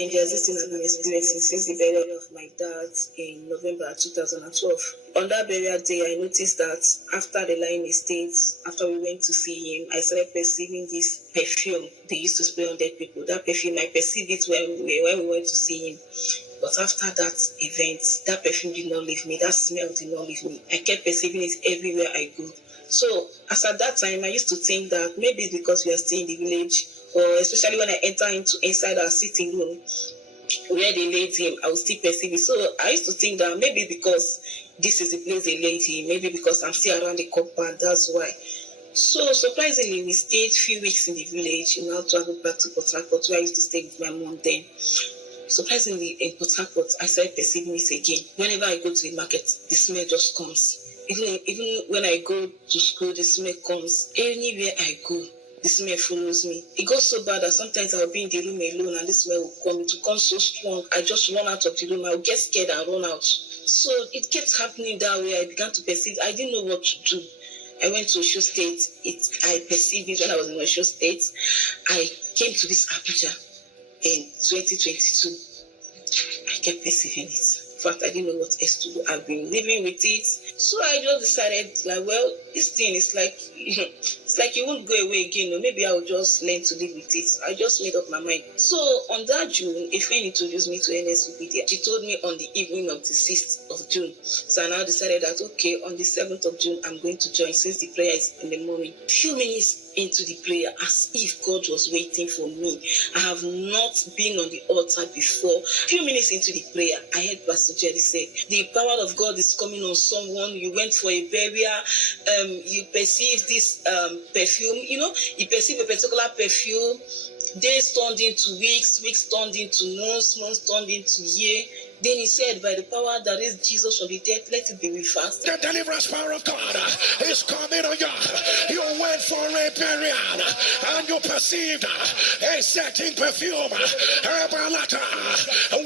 There's this thing I've been experiencing since the burial of my dad in November 2012. On that burial day, I noticed that after the lying estate, after we went to see him, I started perceiving this perfume they used to spray on dead people. That perfume, I perceived it when we went to see him. But after that event, that perfume did not leave me. That smell did not leave me. I kept perceiving it everywhere I go. So, as at that time, I used to think that maybe it's because we are still in the village, or especially when I enter inside our sitting room where they laid him, I will still perceive it. So I used to think that maybe because this is the place they laid him, maybe because I'm still around the compound, that's why. So surprisingly, we stayed a few weeks in the village, now traveled back to Port Harcourt, where I used to stay with my mom then. Surprisingly, in Port Harcourt, I started perceiving it again. Whenever I go to the market, the smell just comes. Even when I go to school, the smell comes. Anywhere I go, the smell follows me. It got so bad that sometimes I'll be in the room alone and the smell will come. It will come so strong. I just run out of the room. I'll get scared and run out. So it kept happening that way. I began to perceive. I didn't know what to do. I went to Osho State. I perceived it when I was in Osho State. I came to this Abuja in 2022. I kept perceiving it. In fact, I didn't know what else to do. I've been living with it. So I just decided, like, well, this thing is like, it's like it won't go away again. Or maybe I'll just learn to live with it. I just made up my mind. So on that June, a friend introduced me to NSVP. She told me on the evening of the 6th of June. So I now decided that, okay, on the 7th of June, I'm going to join since the prayer is in the morning. A few minutes into the prayer, as if God was waiting for me. I have not been on the altar before. A few minutes into the prayer, I heard Pastor Jerry say, the power of God is coming on someone. You went for a burial, you perceive this perfume, you perceive a particular perfume. Days turned into weeks, weeks turned into months, months turned into year. Then he said, by the power that is Jesus from the dead, let it be reversed. The deliverance power of God is coming on you. You went for a burial and you perceived a certain perfume.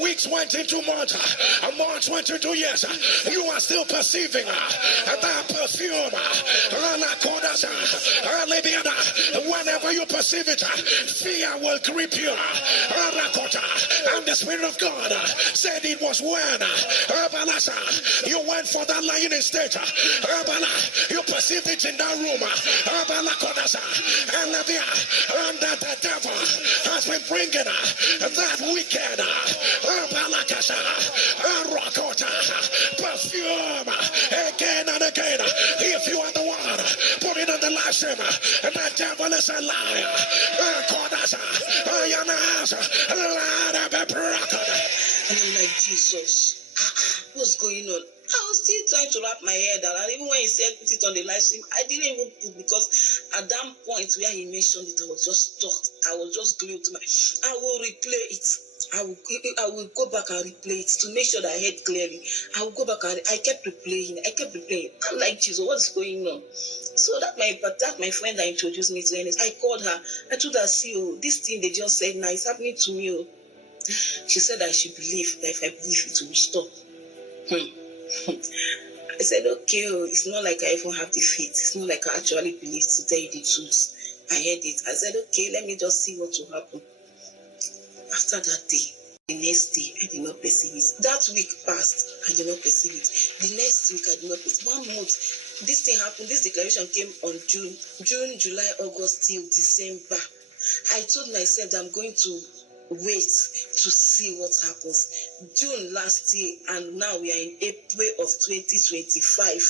Weeks went into months, months went into years. You are still perceiving that perfume. Whenever you perceive it, fear will grip you. And the Spirit of God said it was when you went for that lying in state. You perceived it in that room. And that the devil has been bringing that wicked perfume again and again. If you are the one, put it on the live stream. The devil is a liar. And I'm like, Jesus, what's going on? I was still trying to wrap my head around. And even when he said put it on the live stream, I didn't even put, because at that point where he mentioned it, I was just stuck. I was just glued to I will replay it. I will go back and replay it to make sure that I heard clearly. I will go back and I kept replaying. I'm like, Jesus, what's going on? So that my friend that introduced me to NS, I called her. I told her, see, this thing they just said now, it's happening to me. She said I should believe, that if I believe it will stop. I said, okay, it's not like I even have the faith. It's not like I actually believe, to tell you the truth. I heard it. I said, okay, let me just see what will happen. After that day, the next day, I did not perceive it. That week passed, I did not perceive it. The next week, I did not perceive it. 1 month, this thing happened. This declaration came on June, July, August, till December. I told myself that I'm going to wait to see what happens. June last year, and now we are in April of 2025.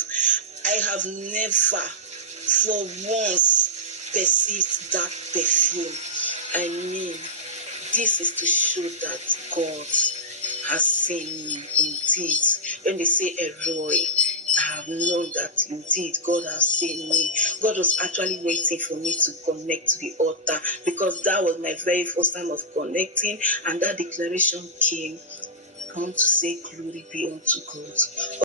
I have never for once perceived that perfume. I mean, this is to show that God has seen me indeed. When they say Elroy, I have known that indeed God has seen me. God was actually waiting for me to connect to the altar, because that was my very first time of connecting, and that declaration came. I want to say glory be unto God.